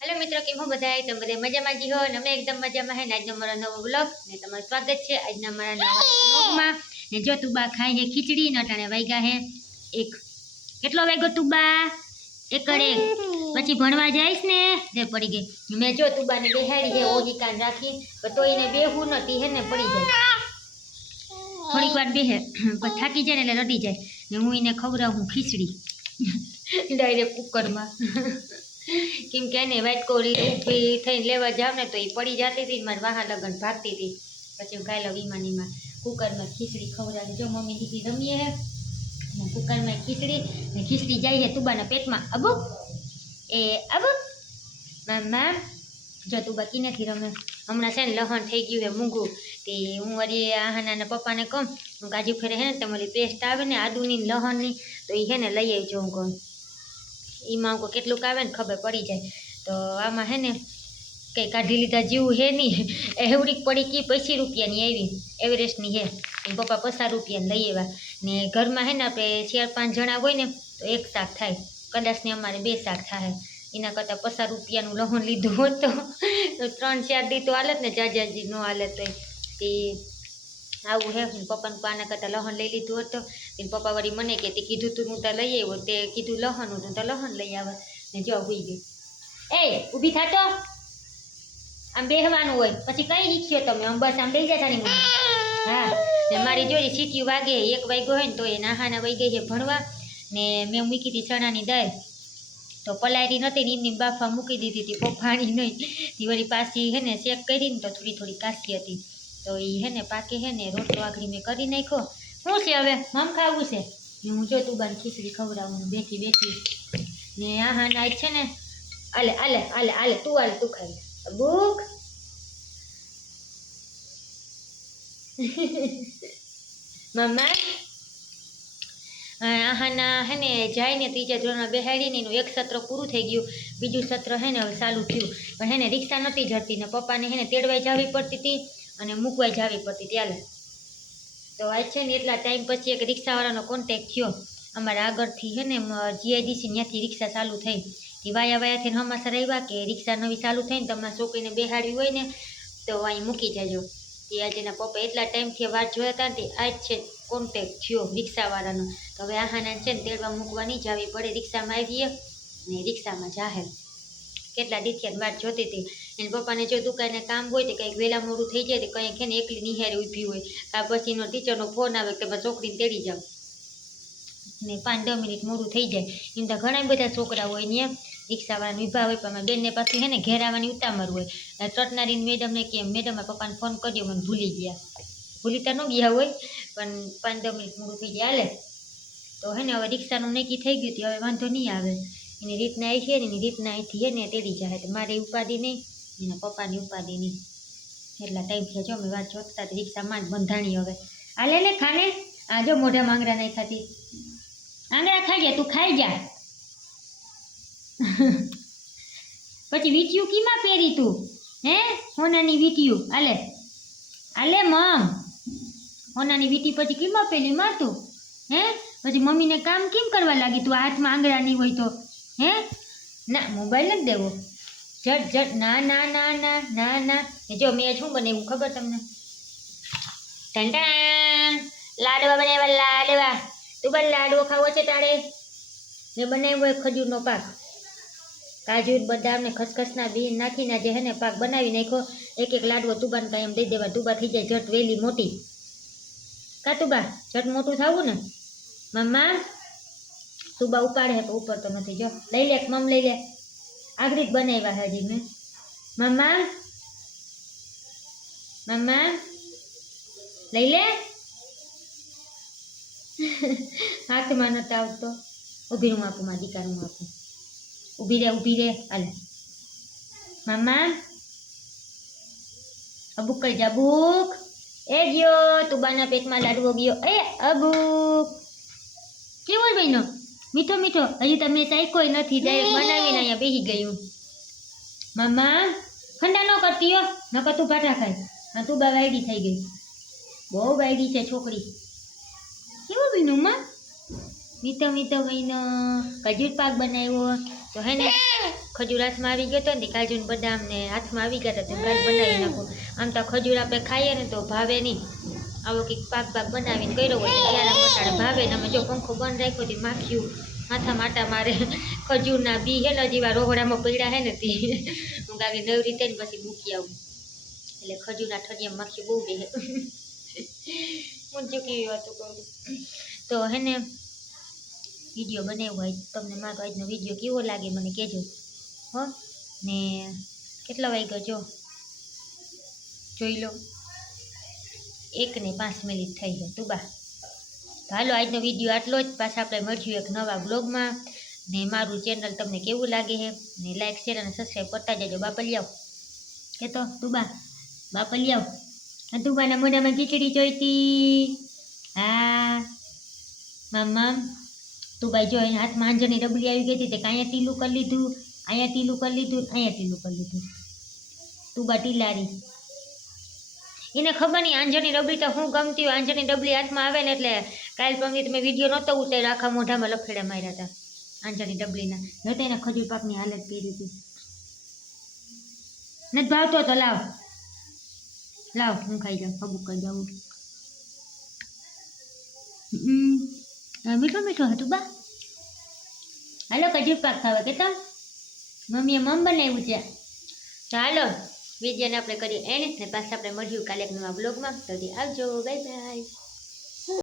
Hello મિત્રો, કેમ હો બધા? તમે બધા મજામાં જી હો અને અમે એકદમ મજામાં હે આજનો મારો નવો બ્લોગ ને તમારું સ્વાગત છે આજના મારા નવા બ્લોગમાં ને જો તુબા ખાય હે ખીચડી નટાણે વાગ્યા હે એક. કેટલો વાગ્યો તુબા? એકડ એક. પછી ભણવા જઈશ ને જે પડી ગઈ. મેં જો તુબાને બેહાડી હે ઓજી કાન રાખી, તો એને બેહું નથી હે ને, પડી જાય થોડીક વાર બેહે, પણ થાકી જાય ને એટલે રડી જાય. ને હું એને ખવડાવું ખીચડી. ડાયરેક્ટ કુકરમાં કેમ કે એને વાઇટ કોરી ઊભી થઈને લેવા જાવ ને તો એ પડી જતી હતી મારી વાહા લગન ભાગતી હતી. પછી હું ગાયલો વિમાનીમાં કુકરમાં ખીચડી ખવડાવી જો મમ્મી દીદી રમીએ. ને કુકરમાં ખીચડી ને ખીચડી જાય તુબાના પેટમાં. અબુ? એ અબુ? મામા જો તુબા કી નથી રમે. હમણાં છે ને લહણ થઈ ગયું છે મૂંગું. તે હું વળી આહાના પપ્પાને કહું, હું કાજુ ફેરે હે ને તમારી પેસ્ટ આવે ને આદુની લહણની, તો એ હે ને લઈ આવજો હું કહું એમાં કોઈ કેટલુંક આવે ને ખબર પડી જાય. તો આમાં હે ને કંઈ કાઢી લીધા જીવું હે નહીં. એવડીક પડી કી પૈસી રૂપિયાની આવી. એવરેસ્ટની હે. એ પપ્પા પચાસ રૂપિયાની લઈ આવ્યા. ને ઘરમાં હે ને આપણે ચાર પાંચ જણા હોય ને, તો એક શાક થાય. કદાચ ને અમારે બે શાક થાય. એના કરતાં પચાસ રૂપિયાનું લહણ લીધું હોત તો ત્રણ ચાર દી તો હાલત ને જાજાજી ન હાલત હોય. તે આવું હે, હું પપ્પાને પાના કરતાં લહન લઈ લીધું હતું. એને પપ્પા વળી મને કે, તે કીધું તું હું તો લઈ આવ્યો, તે કીધું લહન હતું, તો લહન લઈ આવે. ને જો ઊભી ગઈ. એ, ઊભી થાતો આમ બેહવાનું હોય, પછી કઈ શીખ્યો તમે? આમ બસ આમ બેસી જતા હા. ને મારી જોડી સીટી વાગે, એક વાગ્યો હોય ને તો એ નાહાના વહી ગઈ છે ભણવા. ને મેં મૂકી હતી ચણાની દાળ. તો પલાયરી નથી ને એમની બાફા મૂકી દીધી હતી પપ્પાની નહીં. વળી પાછી હે ને, શેક કરી ને તો થોડી થોડી કાશી હતી. તો એ હે ને પાકી હે ને રોટલો આખરી મેં કરી નાખ્યો. શું છે હવે? મમ ખાવું છે? હું જો તું બાન ખીચડી ખવડાવું બેઠી બેઠી. ને આ હા ના છે ને, આલે આલે આલે આલે, તું આલે, તું ખાઈ ભૂખ. મમ્મા. આહાના હે ને જાય ને ત્રીજા ધોરણમાં બેહાડીને એનું એક સત્ર પૂરું થઈ ગયું. બીજું સત્ર હે ને હવે ચાલુ થયું. પણ હે ને રિક્ષા નહોતી જતી ને પપ્પાને હે ને તેડવાઈ જવી પડતી હતી અને મૂકવાઈ જવી પડતી ત્યારે. તો આજ છે ને એટલા ટાઈમ પછી એક રિક્ષાવાળાનો કોન્ટેક થયો. અમારા આગળથી છે ને જીઆઈડીસી ત્યાંથી રિક્ષા ચાલુ થઈ. એ વાયા વાયાથી હમાસર આવ્યા કે રિક્ષા નવી ચાલુ થઈને તમારા છોકરીને બેહાડવી હોય ને, તો અહીં મૂકી જજો. એ આજે એના પપ્પા એટલા ટાઈમથી વાત જોયા હતા ને આ આજ છે કોન્ટેક થયો રિક્ષાવાળાનો. તો હવે આહાના છે ને તેડવા મૂકવાની જાવી પડે. રિક્ષામાં આવીએ ને રિક્ષામાં જાહેર કેટલા દીથી વાત જોતી હતી. એને પપ્પાને જો દુકાને કામ હોય તો કંઈક વહેલા મોડું થઈ જાય તો કંઈક ને એકલી નિહારે ઊભી હોય. કાં પછી એનો ટીચરનો ફોન આવે કે ભાઈ છોકરીને તેડી જાઓ ને પાંચ દસ મિનિટ મોડું થઈ જાય. એમ તો ઘણા બધા છોકરા હોય ને એમ, રિક્ષાવાળાને ઊભા હોય પણ બેનને પાછું હે ને ઘેર આવવાની ઉતામર હોય. ચટનારીને મેડમને કેમ મેડમ પપ્પાને ફોન કર્યો મને ભૂલી ગયા. ભૂલી તો ન ગયા હોય, પણ પાંચ દસ મિનિટ મોડું થઈ જાય. હાલે. તો હે ને હવે રિક્ષાનું નક્કી થઈ ગયું હતું, હવે વાંધો નહીં આવે. એની રીતના એ છે ને, એની રીતના અહીંથી હે ને તેડી જાય. તો મારે ઉપાધિ નહીં. એના પપ્પાની ઉપાધિ એટલા ટાઈમ થયા જો મેં વાત જોતા હતી રિક્ષામાં જ બંધાણી હવે. હાલે ને ખાને? આ જો મોઢા માંગરા નહીં ખાતી આંગળા ખાઈ જા, તું ખાઈ જા. પછી વીંટિયું કીમાં પહેરી તું? હે? હોનાની વીંટિયું. આલે આલે મમ. હોનાની વીંટી પછી કીમાં પહેરી માં તું? હે? પછી મમ્મીને કામ કેમ કરવા લાગી તું? હાથમાં આંગળા નહીં હોય તો. હે? ના, મોબાઈલ નથી દેવો. જટ જટ, ના ના ના ના ના ના. જો મેં શું બનાવ્યું ખબર તમને? ટંટાણ લાડવા બનાવ્યા, લાડવા. તું બસ લાડવો ખાવો છે તારે? મેં બનાવ્યો ખજૂરનો પાક. કાજુ બદામ ને ખસખસના બી નાખીને જે હે ને પાક બનાવી નાખ્યો. એક એક લાડવો તુબાને કાંઈ એમ દઈ દેવા. તુબા થઈ જાય જટ વેલી મોટી. કા તુબા? જટ મોટું થવું ને? મમ્મા, તુબા ઉપાડે હે ઉપર તો નથી. જો, લઈ લે મમ લઈ લે. આગળ બનાવ્યા હે હજી મેં. મમ્મા? મમ્મા? લઈ લે. હાથમાં નહોતો આવતો. ઊભી હું આપું, મારા દીકરાનું આપું. ઊભી રે ઊભી રે. હાલે. મામા અબુક કઈ જા બુક એ ગયો તુબાના પેટમાં લાડવો ગયો. એ અબુક. કેવો બહેનો? મીઠો મીઠો. હજી તમે ચાખ્યો નથી ડાયરેક્ટ બનાવીને અહીંયા બેસી ગયું મામા ખંડા ન કરતી હો નકર તું ભાટા ખાય. હા તું બા વાયડી થઈ ગઈ. બહુ વાયડી છે છોકરી. કેવું બીનું માં? મીઠો મીઠો બહેનો ખજૂર પાક બનાવ્યો. તો હે ને ખજૂર હાથમાં આવી ગયો તો ને કાજુ બદામ ને હાથમાં આવી ગયા હતા તો ઘર બનાવી નાખો. આમ તો ખજૂર આપણે ખાઈએ ને તો ભાવે નહીં. આવો કંઈક પાક પાક બનાવીને કર્યો હોય ત્યારે મટાડે? ભાવે ને અમે જો પંખો બંધ રાખ્યો તે માખ્યું. માથા માટા મારે. ખજૂરના બી હે ને જેવા રોહડામાં પડ્યા હે ને તે. હું કાંઈ નવી રીતે ને પછી મૂકી આવું. એટલે ખજૂરના ઠળિયા માખ્યું બહુ બે હું. ચૂકી વાતો કરું. તો હે ને, વીડિયો બનાવ્યો હોય તમને મારો આજનો વીડિયો કેવો લાગે મને કહેજો. હો, ને કેટલા વાગ્યો જો? જોઈ લો. એક ને પાંચ મિનિટ થઈ તું બા. તો હાલો, આજનો વીડિયો આટલો જ. પાછા આપણે મળશું એક નવા બ્લોગમાં. ને મારું ચેનલ તમને કેવું લાગે છે? ને લાઈક શેર અને સબસ્ક્રાઈબ કરતા જજો બાપલિયાવ કે તો, તું બા. બાપલિયાવ હા તું મોઢામાં ખીચડી જોઈતી. હા. મામ તું ભાઈ જો અહીંયા હાથમાં આંજરની ડબલી આવી ગઈ હતી, તે કાંઈ ટીલું કરી લીધું. અહીંયા ટીલું કરી લીધું, અહીંયા ટીલું કરી લીધું. તું બા ટીલારી એને ખબર નહીં આંજણી ડબલી તો હું ગમતી હોય આંજણી ડબલી હાથમાં આવે ને એટલે કાલ પંગી મેં વીડિયો નહોતો ઉતાર્યો, આખા મોઢામાં લફેડા માર્યા હતા આંજણી ડબલીના નહોતા એને ખજૂર પાકની હાલત કરી હતી. નથી ભાવતો તો લાવ. લાવ, હું ખાઈ જાઉં કબૂક કરી જાઉં. મીઠું મીઠો હતું બા. હાલો ખજૂર પાક ખાવા કે તો મમ્મીએ મમ બનાવ્યું છે. હાલો. વિડીયોને આપણે કરીએ એન્ડ ને પાછા આપણે મળ્યું કાલે નવા બ્લોગમાં તો આવજો. Bye bye